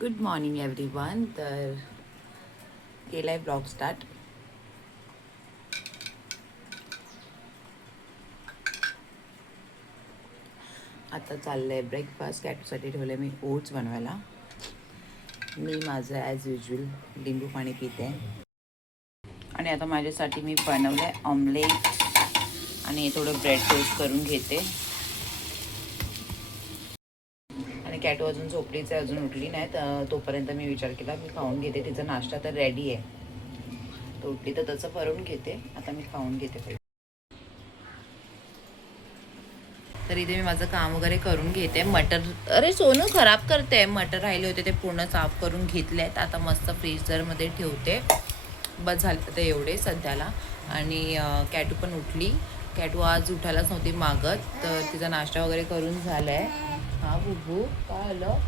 Good morning everyone. तर केला आहे ब्लॉग स्टार्ट. आता चाललं आहे ब्रेकफास्ट. कॅटूसाठी ठेवलं आहे मी ओट्स बनवायला. मी माझं ॲज युजल लिंबू पाणी पिते. आणि आता माझ्यासाठी मी बनवलं आहे ऑमलेट आणि थोडं ब्रेड टोस्ट करून घेते. आणि कॅटू अजून झोपलीच आहे, अजून उठली नाही. तर तोपर्यंत मी विचार केला मी खाऊन घेते. तिचा नाश्ता तर रेडी आहे, तर उठली तर त्याचं भरून घेते. आता मी खाऊन घेते पहिले. तर इथे मी माझं काम वगैरे करून घेते. मटर, अरे सोनू खराब करते. मटर राहिले होते ते पूर्ण साफ करून घेतले आहेत. आता मस्त फ्रीजरमध्ये ठेवते. बस झालं तर एवढे सध्याला. आणि कॅटू पण उठली. कॅटू आज उठायलाच नव्हती मागत, तर तिचा नाश्ता वगैरे करून झाला आहे. हा बुबू काय आलं?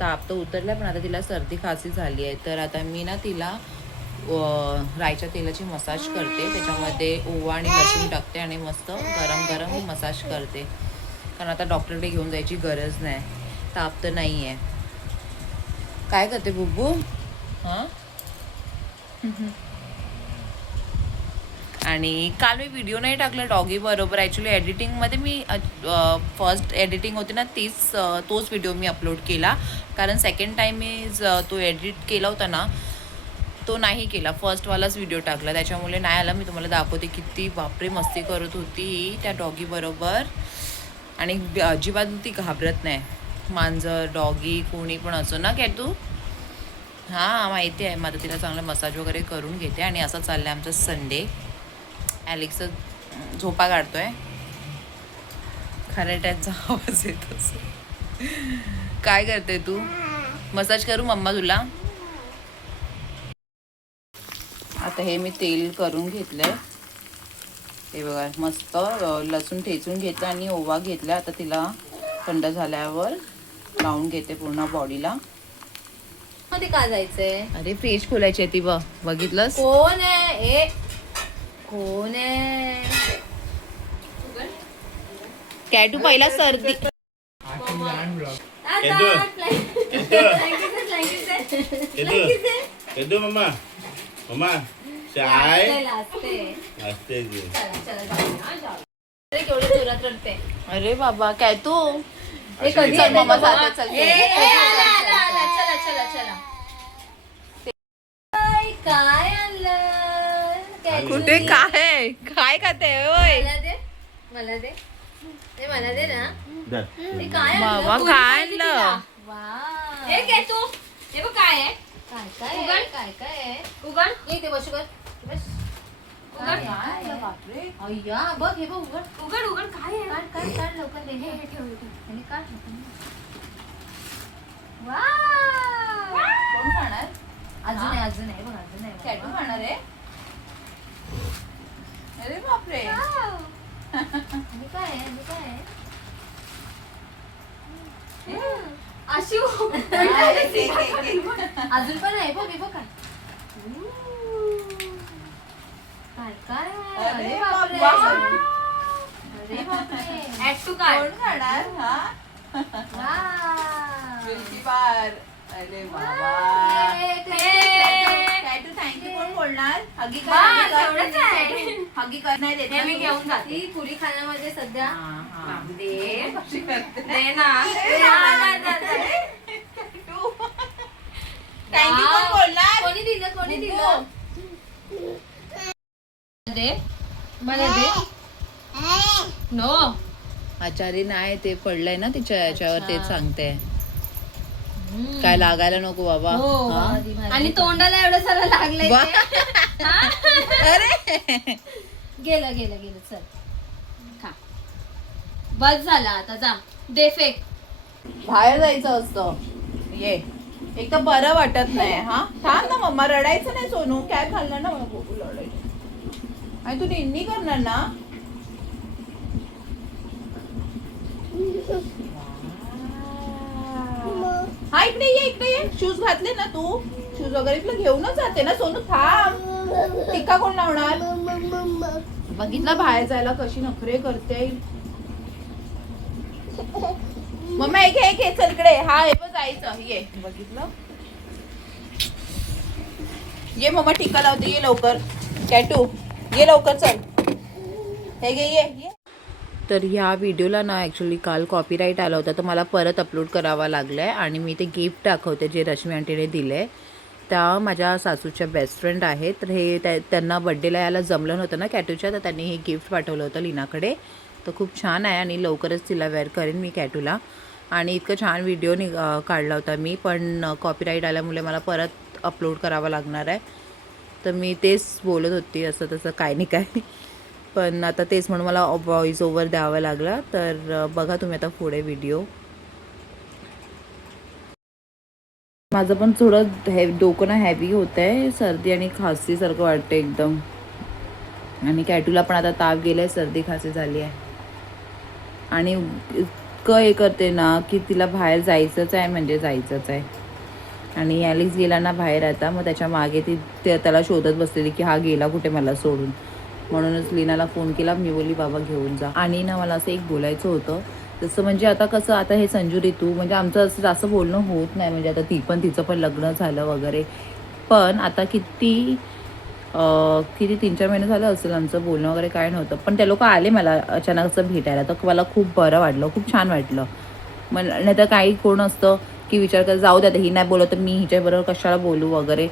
ताप तर उतरला, पण आता तिला सर्दी खासी झाली आहे. तर आता मी ना तिला राईच्या तेलाची मसाज करते. त्याच्यामध्ये ओवा आणि लसूण टाकते आणि मस्त गरम गरम मसाज करते. कारण आता डॉक्टरकडे घेऊन जायची गरज नाही, ताप तर नाही आहे. काय करते बुब्बू? हां. आणि काल मी व्हिडिओ नाही टाकला डॉगी बरोबर. ॲक्च्युली एडिटिंगमध्ये मी फर्स्ट एडिटिंग होती ना तोच व्हिडिओ मी अपलोड केला. कारण सेकंड टाईम मी तो एडिट केला होता ना, तो नाही केला. फर्स्टवालाच व्हिडिओ टाकला, त्याच्यामुळे नाही आला. मी तुम्हाला दाखवते किती बापरे मस्ती करत होती त्या डॉगी बरोबर. आणि अजिबात ती घाबरत नाही. मांजर डॉगी कोणी पण असो ना कॅटू. हां माहिती आहे. मग तिला चांगलं मसाज वगैरे करून घेते. आणि असं चाललं आहे आमचं संडे. ॲलेक्स झोपा काढतोय. खराट्याचा आवाज येत असो. काय करते तू? मसाज करू मम्मा तुला? आता हे मी तेल करून घेतलंय. हे बघा मस्त लसूण ठेचून घेतलं आणि ओवा घेतला. आता तिला थंड झाल्यावर लावून घेते पूर्ण बॉडीला. मध्ये का जायचंय? अरे फ्रीज खोलायची आहे ती. बघितलंस? कोण आहे? कोण आहे? कॅटू पहिला सर्दी. मम्मा चाय असते केवढे जोरात रडते. अरे बाबा कॅटू हे कधी चल मम्मा जाते. चल चला. काय आणलं? कुठे काय काय खाते? ओय मला दे ते मला दे ना. धर. ते काय बाबा काय आणलं? हे घे तू. हे बघ काय आहे. काय आहे. उघड. ये ते बसू कर. बस. उघड. अय्या बघ हे बघ उघड काय आहे. काढ लवकर दे. हे ठेव. आणि काढ. वाव. कोण खाणार? अजून आहे बघ अजून आहे. कॅटू खाणार आहे? अरे बापरे. आणि काय आहे? अशी अजून पण आहे बघ. हे बघ काय अरे बापरे. बापरे. ऍड टू काय. कोण खाणार? हा वाव. मिल्की बार. अरे बाबा. कॅटू थँक्यू कोण बोलणार? हगी बस, एवढंच आहे. हगी कर नाही देत ना मी तू? घेऊन जाते. ही पुरी खाण्यामध्ये सध्या हा. दे कशी करते? दे ना. थँक्यू कोण बोलणार? कोणी दिलं दे मला दे. नो आचारी नाही, ते पडलंय ना तिच्या याच्यावर, तेच सांगते. काय लागायला नको बाबा. हा? आणि तोंडाला एवढं सारं लागलंय वा. ते. अरे गेलं चल खा. बस झाला आता जा. दे फेक. बाहेर जायचं असतं. ये एक तर बरं वाटत नाही. हा थांब ना मम्मा, रडायचं नाही सोनू. काय खाल्लं ना मला बघू रडायचं. आणि तू निन्नी करणार ना? हा इकडे ये. शूज घातले ना तू? शूज वगैरे तुला घेऊनच जाते ना सोनू. थांब. टिक्का कोण लावणार? बघितलं बाहेर जायला कशी नखरे करते. मम्मा एक चल इकडे. हा हे बघ जायचं. ये बघितलं. ये मम्मा टिका लावते. ये लवकर. कॅटू ये लवकर चल. हे घे ये. तर ह्या व्हिडिओला ना ॲक्च्युली काल कॉपीराईट आला होता तर मला परत अपलोड करावा लागला आहे. आणि मी ते गिफ्ट दाखवते जे रश्मी आंटीने दिले आहे. त्या माझ्या सासूच्या बेस्ट फ्रेंड आहेत. तर हे त्यांना बड्डेला यायला जमलं नव्हतं ना कॅटूच्या, तर त्यांनी हे गिफ्ट पाठवलं होतं लीनाकडे. तर खूप छान आहे आणि लवकरच तिला वेअर करेन मी कॅटूला. आणि इतकं छान व्हिडिओ काढला होता मी, पण कॉपीराईट आल्यामुळे मला परत अपलोड करावा लागणार आहे. तर मी तेच बोलत होती असं तसं काय नाही काय, पण आता तेच म्हणून मला व्हॉइस ओव्हर द्यावा लागला. तर बघा तुम्ही आता पुढे व्हिडिओ. माझं पण थोडं डोकं ना हॅवी होतं आहे, सर्दी आणि खासीसारखं वाटतं एकदम. आणि कॅटूला पण आता ताप गेला आहे, सर्दी खासी झाली आहे. आणि इतकं हे करते ना की तिला बाहेर जायचंच आहे म्हणजे जायचंच आहे. आणि ॲलिक्स गेला ना बाहेर आता, मग त्याच्या मागे ती त्याला शोधत बसलेली की हा गेला कुठे मला सोडून. म्हणूनच लीनाला फोन केला. मी बोलली बाबा घेऊन जा. आणि ना मला असं एक बोलायचं होतं, जसं म्हणजे आता कसं आता हे संजू ऋतू म्हणजे आमचं असं जास्त बोलणं होत नाही. म्हणजे आता तिचं पण लग्न झालं वगैरे, पण आता किती 3-4 महिने झालं असेल आमचं बोलणं वगैरे काय नव्हतं. पण ते लोक आले मला अचानक असं भेटायला, तर मला खूप बरं वाटलं, खूप छान वाटलं. मग नाही तर काही कोण असतं की विचार कर जाऊ द्या ही नाही बोलत तर मी हिच्याबरोबर कशाला बोलू वगैरे.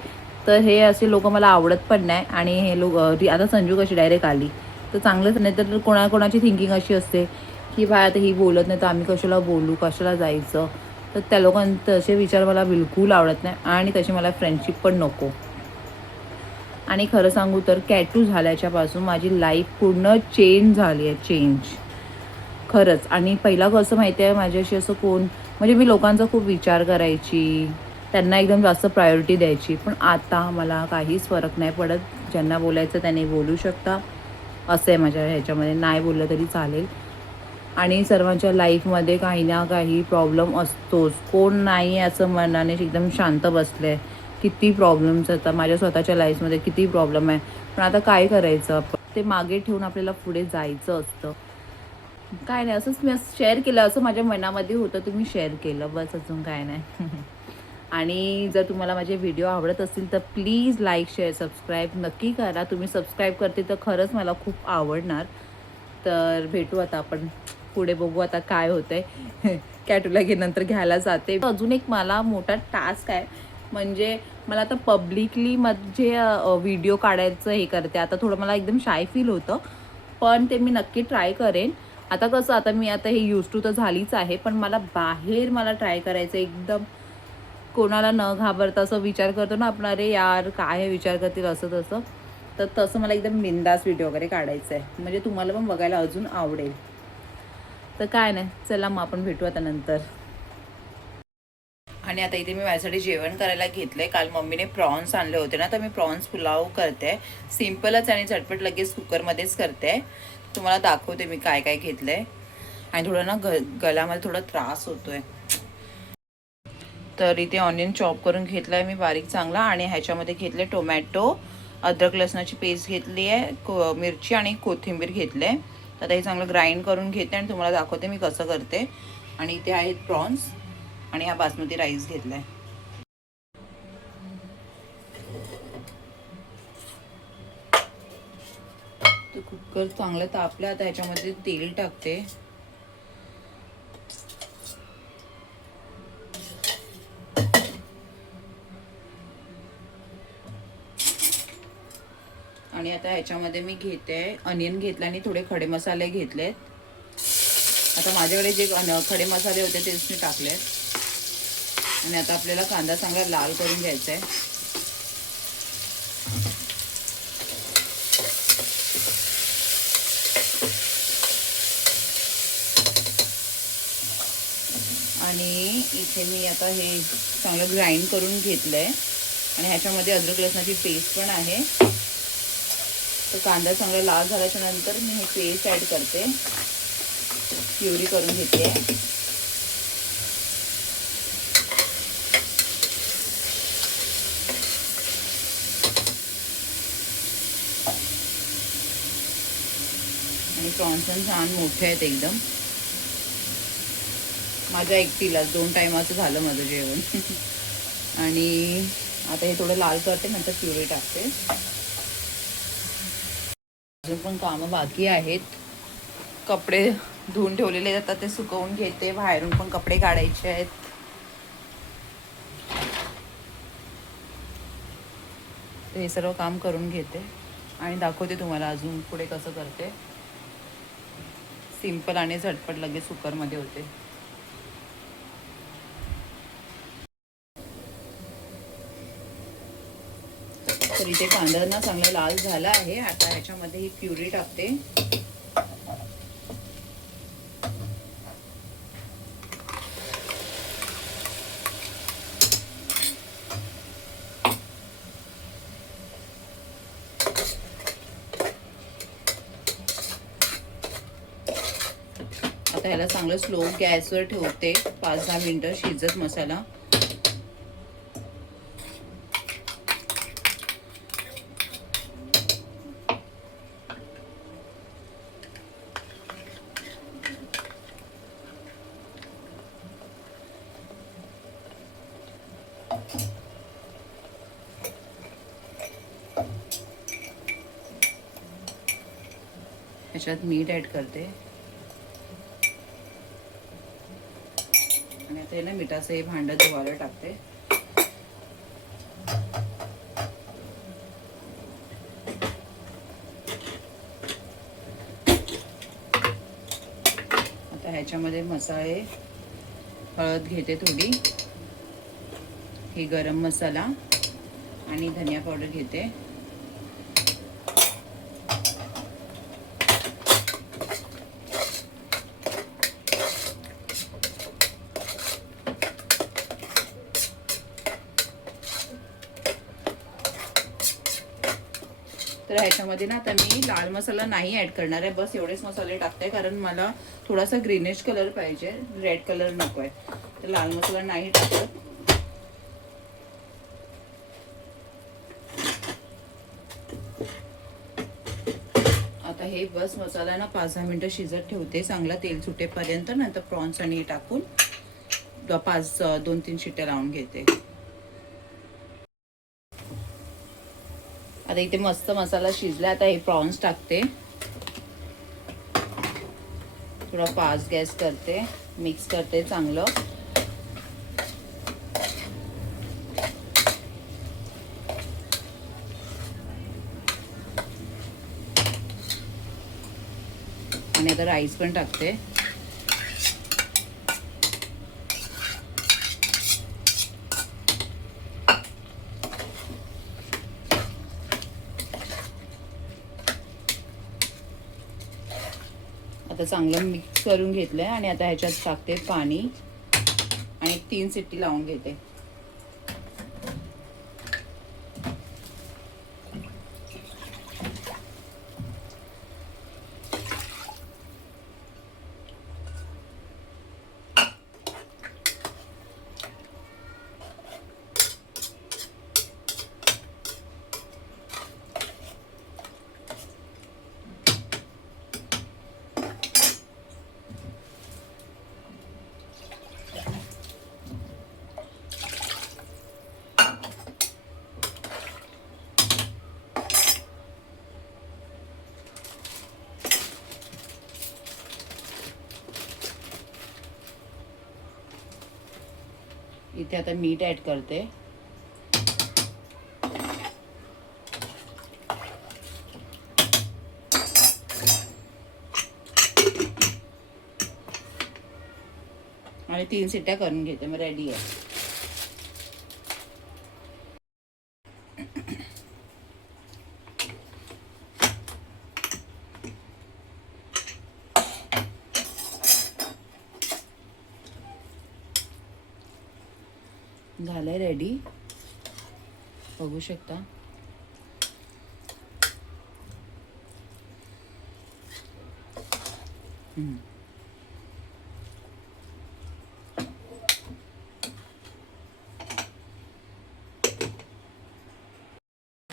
तर हे असे लोक मला आवडत पण नाही. आणि हे लोक आता संजू कशी डायरेक्ट आली तर चांगलंच नाही. तर कोणाकोणाची थिंकिंग अशी असते की बाय आता ही बोलत नाही तर आम्ही कशाला बोलू, कशाला जायचं. तर त्या लोकांचे तसे विचार मला बिलकुल आवडत नाही आणि तशी मला फ्रेंडशिप पण नको. आणि खरं सांगू तर कॅटू झाल्याच्यापासून माझी लाईफ पूर्ण चेंज झाली आहे, चेंज खरंच. आणि पहिला कसं माहिती आहे माझ्याशी असं कोण म्हणजे मी लोकांचा खूप विचार करायची, त्यांना एकदम जास्त प्रायोरिटी द्यायची. पण आता मला काहीच फरक नाही पडत. ज्यांना बोलायचं त्यांनी बोलू शकता असं आहे माझ्या ह्याच्यामध्ये. नाही बोललं तरी चालेल. आणि सर्वांच्या लाईफमध्ये काही ना काही प्रॉब्लेम असतोच. कोण नाही असं मनाने एकदम शांत बसलं आहे. किती प्रॉब्लेम्स आता माझ्या स्वतःच्या लाईफमध्ये किती प्रॉब्लेम आहे. पण आता काय करायचं आपण, ते मागे ठेवून आपल्याला पुढे जायचं असतं. काय नाही, असंच मी असं शेअर केलं, असं माझ्या मनामध्ये होतं तुम्ही शेअर केलं बस, अजून काय नाही. आणि जर तुम्हाला माझे व्हिडिओ आवडत असतील तर प्लीज लाईक शेअर सबस्क्राईब नक्की करा. तुम्ही सबस्क्राईब करते तर खरंच मला खूप आवडणार. तर भेटू आता आपण पुढे, बघू आता काय होतंय. कॅटूला नंतर घ्यायला जाते. अजून एक मला मोठा टास्क आहे, म्हणजे मला आता पब्लिकली म्हणजे व्हिडिओ काढायचं हे करते. आता थोडं मला एकदम शाय फील होतं, पण ते मी नक्की ट्राय करेन. आता कसं आता मी आता हे यूज टू तर झालीच आहे, पण मला बाहेर मला ट्राय करायचं एकदम कोणाला न घाबरता. असं विचार करतो ना आपण, अरे यार काय विचार करतील असं तसं. तर तसं मला एकदम बिंदास व्हिडिओ वगैरे काढायचं आहे, म्हणजे तुम्हाला पण बघायला अजून आवडेल. तर काय नाही, चला मग आपण भेटू आता नंतर. आणि आता इथे मी माझ्यासाठी जेवण करायला घेतलंय. काल मम्मीने प्रॉन्स आणले होते ना, तर मी प्रॉन्स पुलाव करते. सिम्पलच आणि झटपट लगेच कुकरमध्येच करते. तुम्हाला दाखवते मी काय काय घेतलंय. आणि थोडं ना गळ्यामध्ये थोडा त्रास होतोय. तर इथे ऑनियन चॉप करून घेतलाय मी बारीक चांगला. आणि ह्याच्यामध्ये घेतले टोमॅटो, अद्रक लसणाची पेस्ट घेतली आहे, मिरची आणि कोथिंबीर घेतले. तर हे चांगलं ग्राइंड करून घेते आणि तुम्हाला दाखवते मी कसं करते. आणि इथे आहेत प्रॉन्स आणि हा बासमती राईस घेतलाय. तर कुकर चांगलं तापलं. आता ह्याच्यामध्ये तेल टाकते. आणि आता ह्याच्यामध्ये मी घेते अनियन घेतला आणि थोडे खडे मसाले घेतलेत. आता माझ्याकडे जे खडे मसाले होते तेच मी टाकलेत. आणि आता आपल्याला कांदा चांगला लाल करून घ्यायचा आहे. आणि इथे मी आता हे चांगलं ग्राइंड करून घेतलंय. आणि ह्याच्यामध्ये अद्रक लसणाची पेस्ट पण आहे. तर कांदा चांगला लाल झाल्याच्या नंतर मी हे पेस्ट ॲड करते, प्युरी करून घेते. आणि प्रॉन्स पण छान मोठे आहेत एकदम. माझ्या एकटीलाच 2 टायमाचं झालं माझं जेवण. आणि आता हे थोडं लाल करते, नंतर प्युरी टाकते. अजून पण कामं बाकी आहेत. कपडे धुवून ठेवलेले आहेत, आता ते सुकवून घेते. बाहेरून पण कपडे काढायचे आहेत. हे सर्व काम करून घेते आणि दाखवते तुम्हाला अजून पुढे कसं करते. सिंपल आणि झटपट लगेच कुकरमध्ये होते. तर इथे कांदा ना चांगला लाल झाला आहे. आता ह्याच्यामध्ये ही प्युरी टाकते. आता ह्याला चांगलं स्लो गॅसवर ठेवते. 5-10 मिनिटं शिजत मसाला. ह्याच्यात मीठ ॲड करते आणि आता ना मिठाचं हे भांडं धुवायला टाकते. आता ह्याच्यामध्ये मसाले, हळद घेते थोडी, ही गरम मसाला आणि धनिया पावडर घेते. तर ह्याच्यामध्ये ना आता मी लाल मसाला नाही ॲड करणार आहे. बस एवढेच मसाले टाकते, कारण मला थोडासा ग्रीनिश कलर पाहिजे, रेड कलर नको आहे. तर लाल मसाला नाही टाकत. आता हे बस मसाला ना 5-10 मिनिटं शिजत ठेवते चांगला तेल सुटेपर्यंत. नंतर प्रॉन्स आणि टाकून 2-3 शिट्ट्या लावून घेते. आता इथे मस्त मसाला शिजला. आता हे प्रॉन्स टाकते. थोडा फास्ट गॅस करते, मिक्स करते चांगलं. आणि आता राईस पण टाकते. आता चांगलं मिक्स करून घेतलंय आणि आता ह्याच्यात टाकते पाणी आणि 3 शिट्टी लावून घेते. इथे आता मीठ ॲड करते. आणि 3 शिट्ट्या करून घेते. मग रेडी आहे. झालंय रेडी, बघू शकता. आता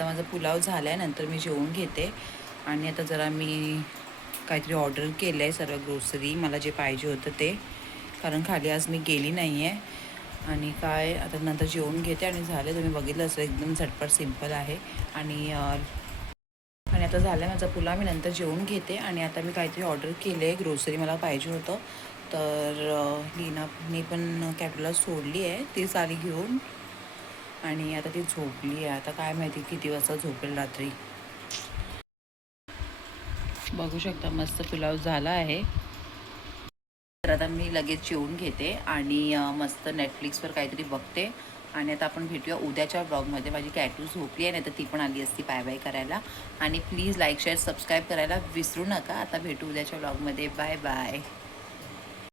माझा पुलाव झालाय. नंतर मी जेवून घेते आणि आता जरा मी काहीतरी ऑर्डर केलंय, सर्व ग्रोसरी मला जे पाहिजे होतं ते. कारण खाली आज मी गेली नाही आहे. आणि काय आता नंतर जेवून घेते आणि झालं. तुम्ही बघितलं असं एकदम झटपट सिम्पल आहे. आणि आता झालं माझा पुलाव. मी नंतर जेवून घेते. आणि आता मी काहीतरी ऑर्डर केलं आहे, ग्रोसरी मला पाहिजे होतं. तर लीनाने पण कॅटूला सोडली आहे, तीच आली घेऊन. आणि आता ती झोपली आहे. आता काय माहिती किती वाजता झोपेल रात्री. बघू शकता मस्त पुलाव झाला आहे. तर आता मी लगेच जेवून घेते आणि मस्त नेटफ्लिक्सवर काहीतरी बघते. आणि आता आपण भेटूया उद्याच्या व्लॉगमध्ये. माझी कॅटू झोपली आहे, नाही तर ती पण आली असती बाय बाय करायला. आणि प्लीज लाईक शेअर सबस्क्राईब करायला विसरू नका. आता भेटू उद्याच्या व्लॉगमध्ये. Bye bye.